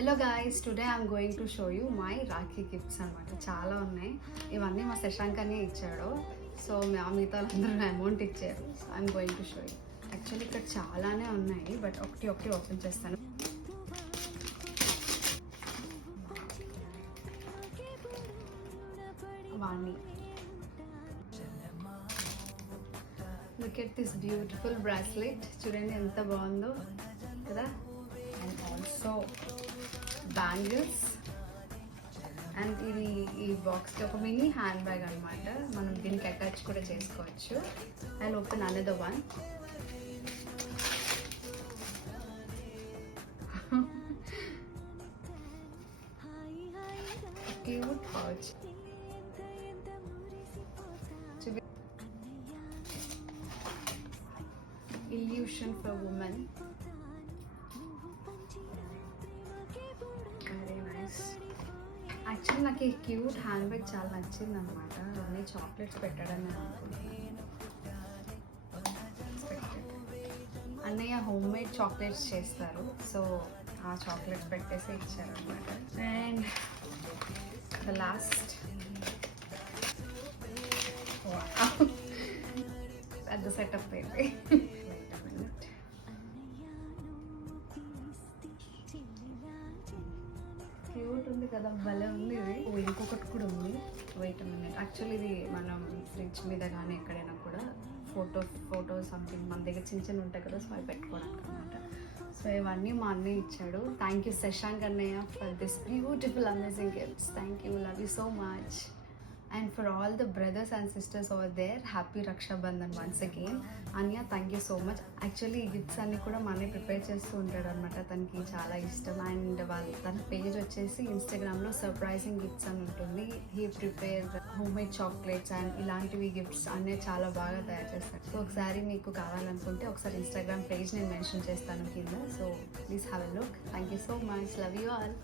Hello guys, today I'm going to show you my Rakhi gifts అనమాట. చాలా ఉన్నాయి. ఇవన్నీ మా శశాంక్ అనే ఇచ్చాడు. సో మిగతా అందరూ అమౌంట్ ఇచ్చారు. I'm going to show you. Actually ఇక్కడ చాలానే ఉన్నాయి, బట్ ఒకటి ఓపెన్ చేస్తాను. Vani, look at this beautiful bracelet. చూడండి ఎంత బాగుందో కదా. And also bangles. అండ్ ఇది ఈ బాక్స్కి ఒక మినీ హ్యాండ్ బ్యాగ్ అనమాట. మనం దీనికి అటాచ్ కూడా చేసుకోవచ్చు. And open another one. Cute pouch. Illusion for women. Very nice. Actually నాకు ఈ క్యూట్ హ్యాండ్ బ్యాగ్ చాలా నచ్చింది అనమాట. అన్నీ చాక్లెట్స్ పెట్టాడని నేను అనుకున్నాను. అన్నయ్య హోమ్ మేడ్ చాక్లెట్స్ చేస్తారు, సో ఆ చాక్లెట్స్ పెట్టేసి ఇచ్చారనమాట. అండ్ ద లాస్ట్ పెద్ద సెటప్ అయితే క్యూట్ ఉంది కదా, భలే ఉంది ఇది. ఇంకొకటి కూడా ఉంది. Wait minute. యాక్చువల్లీ ఇది మనం ఫ్రిడ్జ్ మీద కానీ ఎక్కడైనా కూడా ఫోటో సంథింగ్ మన దగ్గర చిన్న ఉంటాయి కదా, సో అవి పెట్టుకోవడానికి అనమాట. సో ఇవన్నీ మా అన్నయ్య ఇచ్చాడు. థ్యాంక్ యూ శశాంక్ అన్నయ్య for this beautiful amazing gifts. Thank you, love you so much. And for all the brothers and sisters over there, happy Raksha Bandhan once again. Anya, thank you so much. Actually ఈ gifts అన్ని కూడా మనే prepare చేస్తూ ఉంటాడు అనమాట. తనకి చాలా ఇష్టం. And తన పేజ్ వచ్చేసి ఇన్స్టాగ్రామ్లో సర్ప్రైజింగ్ గిఫ్ట్స్ అని ఉంటుంది. He prepare home made chocolates and ఇలాంటివి గిఫ్ట్స్ అన్నీ చాలా బాగా తయారు చేస్తాడు. సో ఒకసారి మీకు కావాలనుకుంటే ఒకసారి ఇన్స్టాగ్రామ్ పేజ్ నేను మెన్షన్ చేస్తాను కింద. So please have a look. Thank you so much. Love you all.